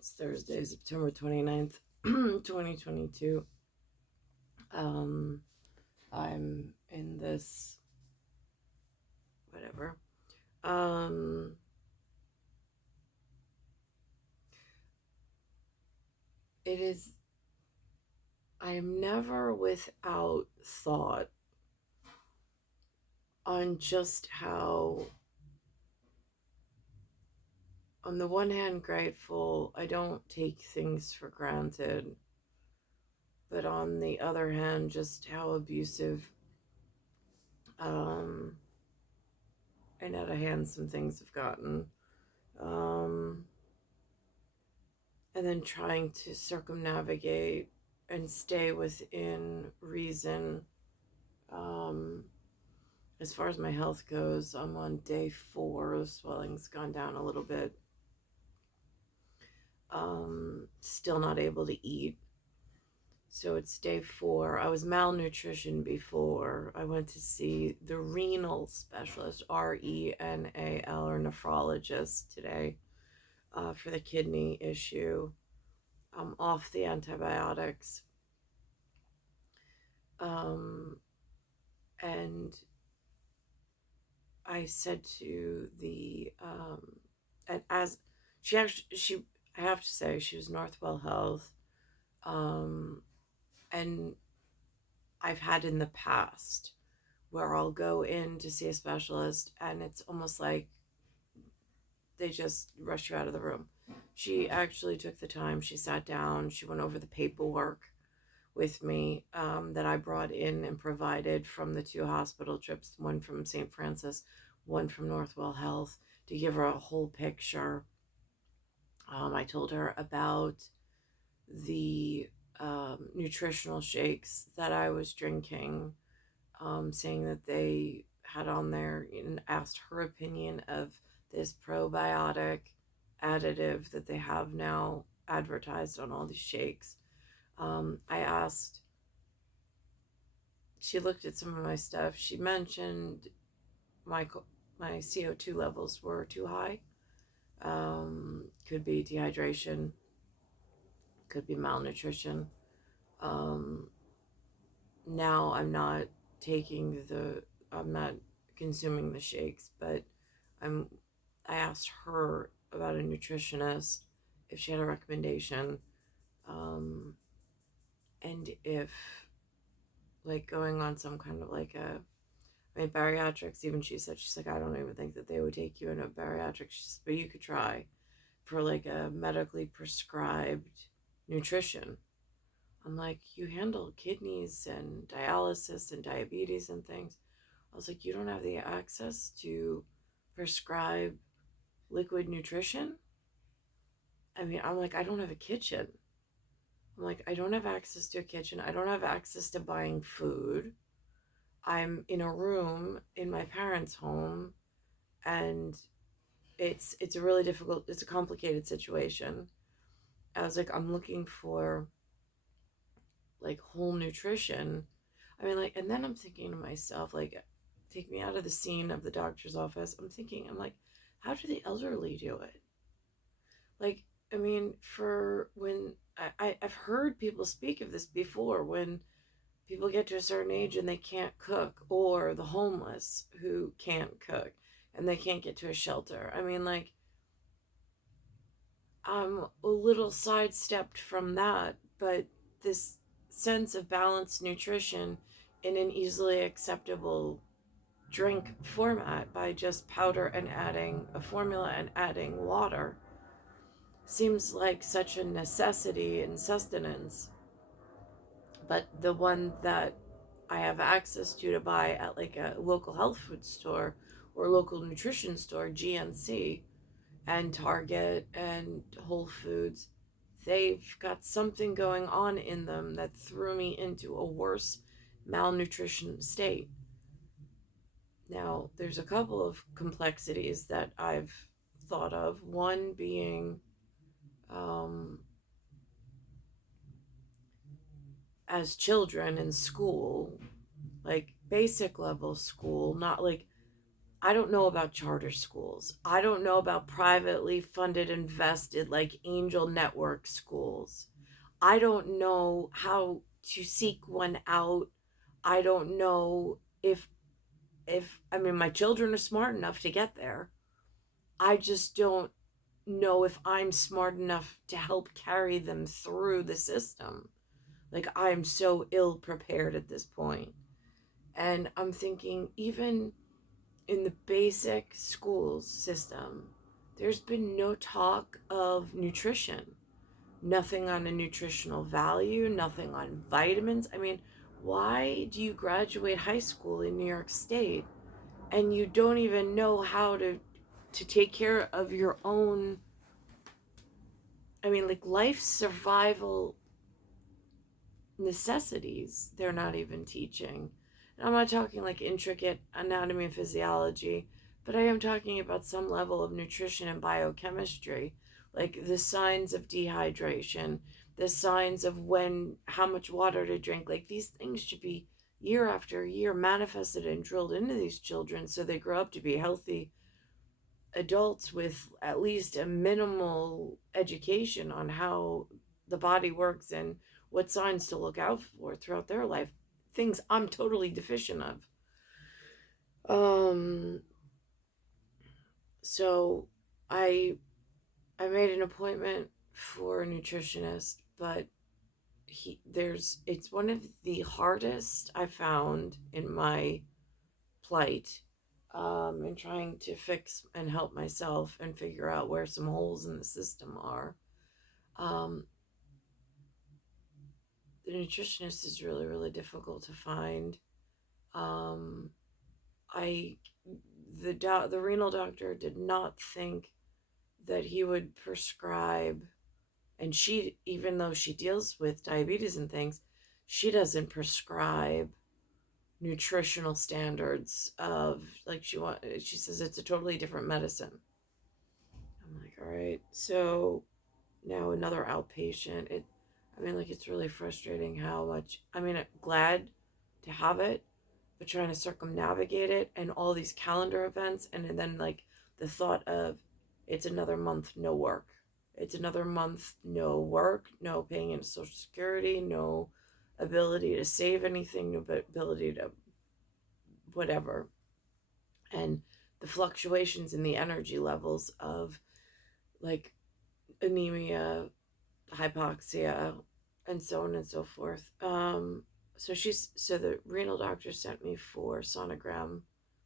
It's Thursday, September 29th, 2022. I'm in this, whatever. Um, it is, I am never without thought on just how, on the one hand, grateful I don't take things for granted, but on the other hand, just how abusive um, and out of hand some things have gotten. Um, and then trying to circumnavigate and stay within reason. Um, as far as my health goes, I'm on day 4. The swelling's gone down a little bit. Still not able to eat. So it's day 4. I was malnutrition before. I went to see the renal specialist, RENAL, or nephrologist today, for the kidney issue. I'm off the antibiotics. Um, and I said to the and as she I have to say she was Northwell Health, um, and I've had in the past where I'll go in to see a specialist and it's almost like they just rush you out of the room. She actually took the time. She sat down. She went over the paperwork with me that I brought in and provided from the 2 hospital trips, one from St. Francis, one from Northwell Health, to give her a whole picture. I told her about the nutritional shakes that I was drinking, saying that they had on there, and asked her opinion of this probiotic additive that they have now advertised on all these shakes. I asked, she looked at some of my stuff. She mentioned my CO2 levels were too high. Could be dehydration, could be malnutrition. Um, Now I'm not consuming the shakes, but I'm, I asked her about a nutritionist if she had a recommendation, um, and if like going on some kind of like bariatrics, even she's like, I don't even think that they would take you in a bariatric, but you could try for like a medically prescribed nutrition. I'm like, you handle kidneys and dialysis and diabetes and things. I was like, you don't have the access to prescribe liquid nutrition? I'm like, I don't have a kitchen. I'm like, I don't have access to a kitchen. I don't have access to buying food. I'm in a room in my parents' home, and it's a really difficult, it's a complicated situation. I was like, I'm looking for like whole nutrition. And then I'm thinking to myself, like, take me out of the scene of the doctor's office. I'm like, how do the elderly do it? Like, for when I've heard people speak of this before, when people get to a certain age and they can't cook, or the homeless who can't cook and they can't get to a shelter. I'm a little sidestepped from that, but this sense of balanced nutrition in an easily acceptable drink format by just powder and adding a formula and adding water seems like such a necessity in sustenance. But the one that I have access to buy at like a local health food store or local nutrition store, GNC, and Target and Whole Foods, they've got something going on in them that threw me into a worse malnutrition state. Now, there's a couple of complexities that I've thought of. One being, um, as children in school, like basic level school, not like I don't know about charter schools. I don't know about privately funded, invested, like angel network schools. I don't know how to seek one out. I don't know if I mean my children are smart enough to get there. I just don't know if I'm smart enough to help carry them through the system. Like I'm so ill prepared at this point. And I'm thinking even in the basic schools system, there's been no talk of nutrition, nothing on a nutritional value, nothing on vitamins. I mean, why do you graduate high school in New York State and you don't even know how to take care of your own, I mean, like life survival necessities they're not even teaching. And I'm not talking like intricate anatomy and physiology, but I am talking about some level of nutrition and biochemistry, like the signs of dehydration, the signs of when, how much water to drink. Like these things should be year after year manifested and drilled into these children so they grow up to be healthy adults with at least a minimal education on how the body works and what signs to look out for throughout their life, things I'm totally deficient of. um so i I made an appointment for a nutritionist, but it's one of the hardest I found in my plight, and trying to fix and help myself and figure out where some holes in the system are. Um, the nutritionist is really, really difficult to find. Um, I the renal doctor did not think that he would prescribe, and she, even though she deals with diabetes and things, she doesn't prescribe nutritional standards of like she says it's a totally different medicine. I'm like, all right. So now another outpatient. I mean, like, it's really frustrating how much, I mean, glad to have it, but trying to circumnavigate it and all these calendar events. And then, like, the thought of it's another month, no work. It's another month, no work, no paying into Social Security, no ability to save anything, no ability to whatever. And the fluctuations in the energy levels of like anemia, hypoxia, and so on and so forth. So the renal doctor sent me for sonogram,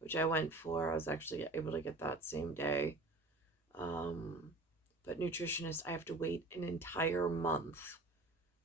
which I went for. I was actually able to get that same day. Um, but nutritionist, I have to wait an entire month.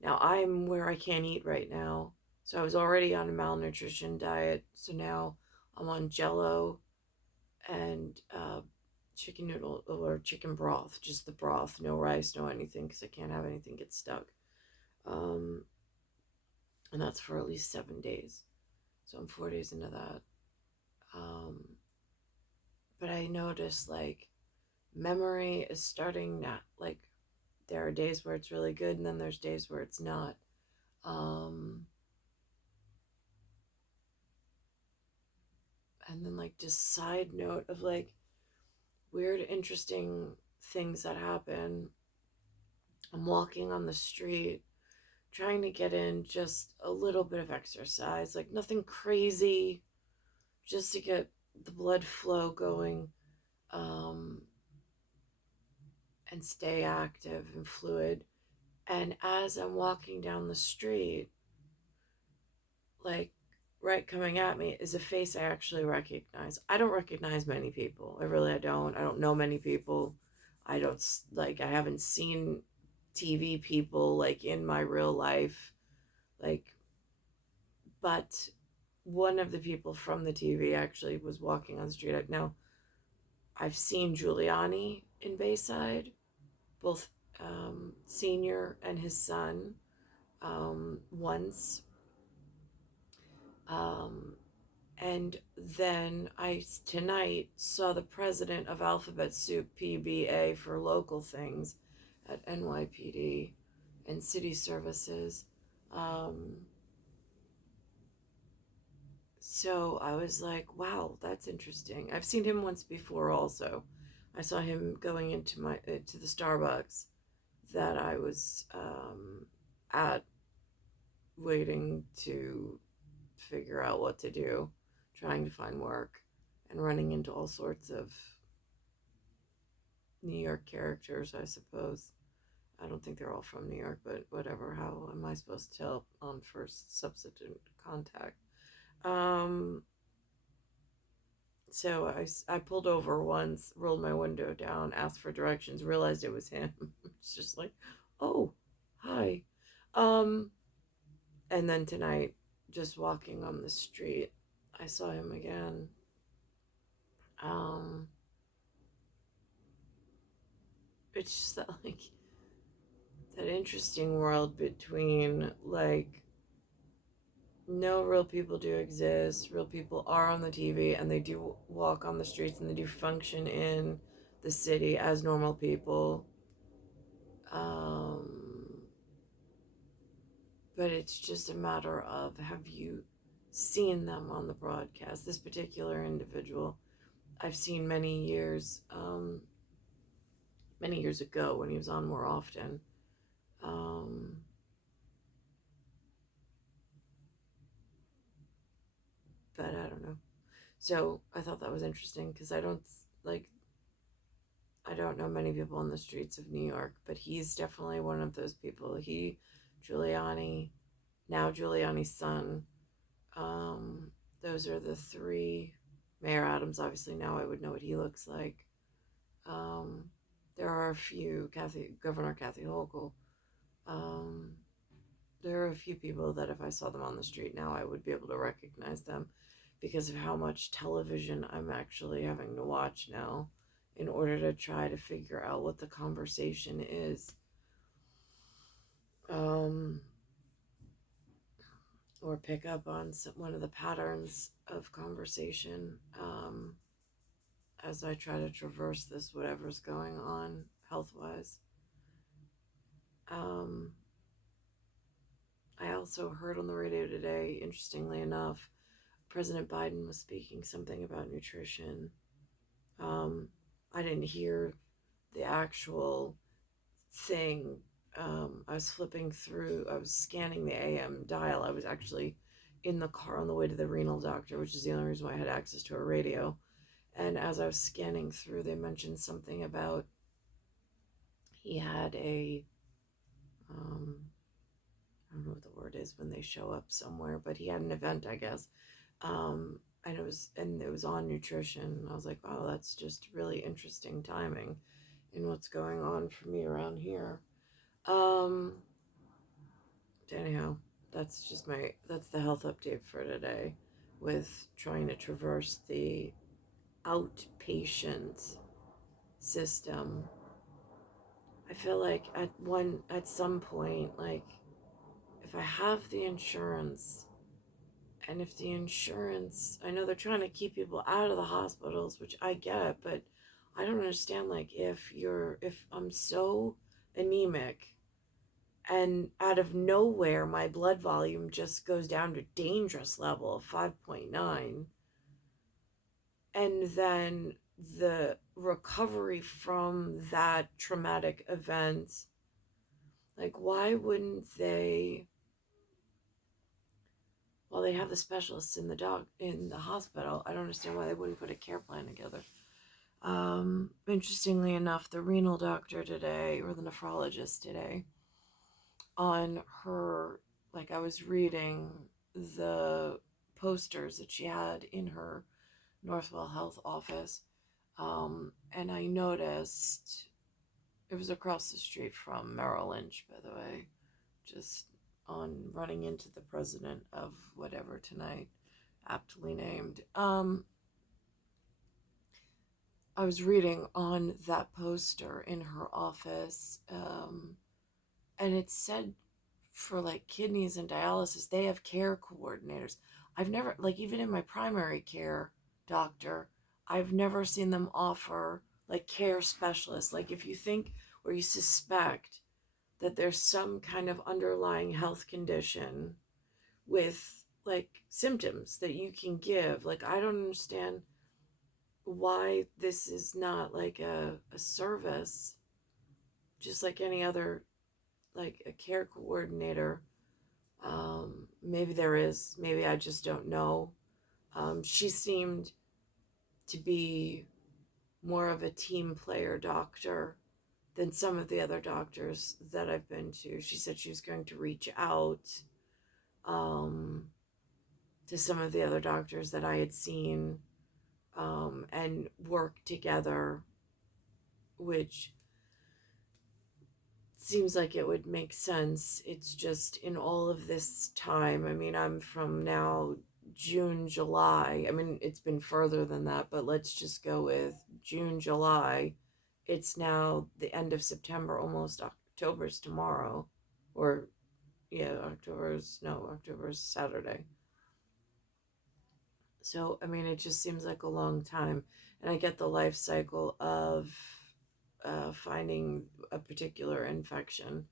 Now I'm where I can't eat right now. So I was already on a malnutrition diet. So now I'm on Jello and chicken noodle or chicken broth, just the broth, no rice, no anything, because I can't have anything get stuck. Um, and that's for at least 7 days. So I'm 4 days into that. Um, but I noticed like memory is starting not like there are days where it's really good and then there's days where it's not. Um, and then like just side note of like weird, interesting things that happen. I'm walking on the street trying to get in just a little bit of exercise, like nothing crazy, just to get the blood flow going, um, and stay active and fluid. And as I'm walking down the street, like right coming at me is a face I actually recognize. I don't recognize many people. I don't. I don't know many people. I don't like, I haven't seen TV people like in my real life. Like, but one of the people from the TV actually was walking on the street. Now, I've seen Giuliani in Bayside, both senior and his son, once. Um, and then I tonight saw the president of Alphabet Soup PBA for local things at NYPD and city services. Um, So I was like, wow, that's interesting. I've seen him once before also. I saw him going into my to the Starbucks that I was at, waiting to figure out what to do, trying to find work, and running into all sorts of New York characters, I suppose. I don't think they're all from New York, but whatever. How am I supposed to tell on first substitute contact? Um, so I pulled over once, rolled my window down, asked for directions, realized it was him. It's just like, oh, hi. Um, and then tonight, just walking on the street, I saw him again. Um, it's just that, like, that interesting world between, like, no, real people do exist. Real people are on the TV and they do walk on the streets and they do function in the city as normal people. Um, but it's just a matter of, have you seen them on the broadcast? This particular individual I've seen many years ago when he was on more often. Um, but I don't know. So I thought that was interesting because like I don't know many people on the streets of New York, but he's definitely one of those people. Giuliani, now Giuliani's son. Um, those are the three. Mayor Adams, obviously, now I would know what he looks like. Um, there are a few, Governor Kathy Hochul. Um, there are a few people that if I saw them on the street now, I would be able to recognize them because of how much television I'm actually having to watch now in order to try to figure out what the conversation is. Um, or pick up on one of the patterns of conversation as I try to traverse this, whatever's going on health wise. Um, I also heard on the radio today, interestingly enough, President Biden was speaking something about nutrition. Um, I didn't hear the actual thing. I was flipping through, I was scanning the AM dial. I was actually in the car on the way to the renal doctor, which is the only reason why I had access to a radio. And as I was scanning through, they mentioned something about he had um, I don't know what the word is when they show up somewhere, but he had an event, I guess. And it was on nutrition. I was like, wow, that's just really interesting timing in what's going on for me around here. Um, Anyhow, that's the health update for today, with trying to traverse the outpatient system. I feel like at some point, like, if I have the insurance, and if the insurance, I know they're trying to keep people out of the hospitals, which I get, but I don't understand, like, if I'm so anemic and out of nowhere my blood volume just goes down to dangerous level of 5.9, and then the recovery from that traumatic event, like, why wouldn't they, well, they have the specialists in the hospital, I don't understand why they wouldn't put a care plan together. Interestingly enough, the renal doctor today, or the nephrologist today, on her, like, I was reading the posters that she had in her Northwell Health office, and I noticed it was across the street from Merrill Lynch, by the way, just on running into the president of whatever tonight, aptly named. I was reading on that poster in her office, and it said for, like, kidneys and dialysis, they have care coordinators. I've never, like, even in my primary care doctor, I've never seen them offer, like, care specialists. Like, if you think or you suspect that there's some kind of underlying health condition with like symptoms that you can give. Like, I don't understand why this is not like a service, just like any other, like a care coordinator. Maybe there is, maybe I just don't know. She seemed to be more of a team player doctor than some of the other doctors that I've been to. She said she was going to reach out um, to some of the other doctors that I had seen and work together, which seems like it would make sense. It's just in all of this time. I mean, I'm from now June, July. I mean, it's been further than that, but let's just go with June, July. It's now the end of September, almost October's tomorrow. Or, yeah, October's Saturday. So, I mean, it just seems like a long time. And I get the life cycle of finding a particular infection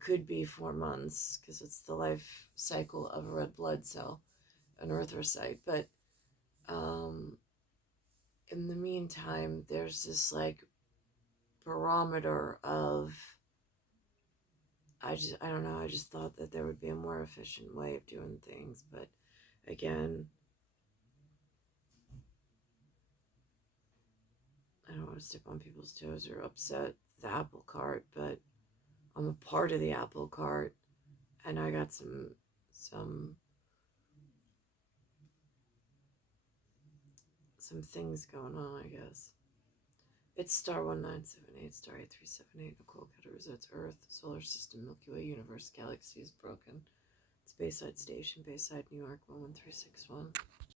could be 4 months because it's the life cycle of a red blood cell, an erythrocyte. But um, in the meantime, there's this like barometer of, I don't know, I just thought that there would be a more efficient way of doing things. But again, I don't want to step on people's toes or upset the apple cart, but I'm a part of the apple cart, and I got some some things going on, I guess. It's star 1978, star 8378, Nicole, Cattaruzza, it's Earth, solar system, Milky Way, universe, galaxy is broken. It's Bayside Station, Bayside, New York, 11361.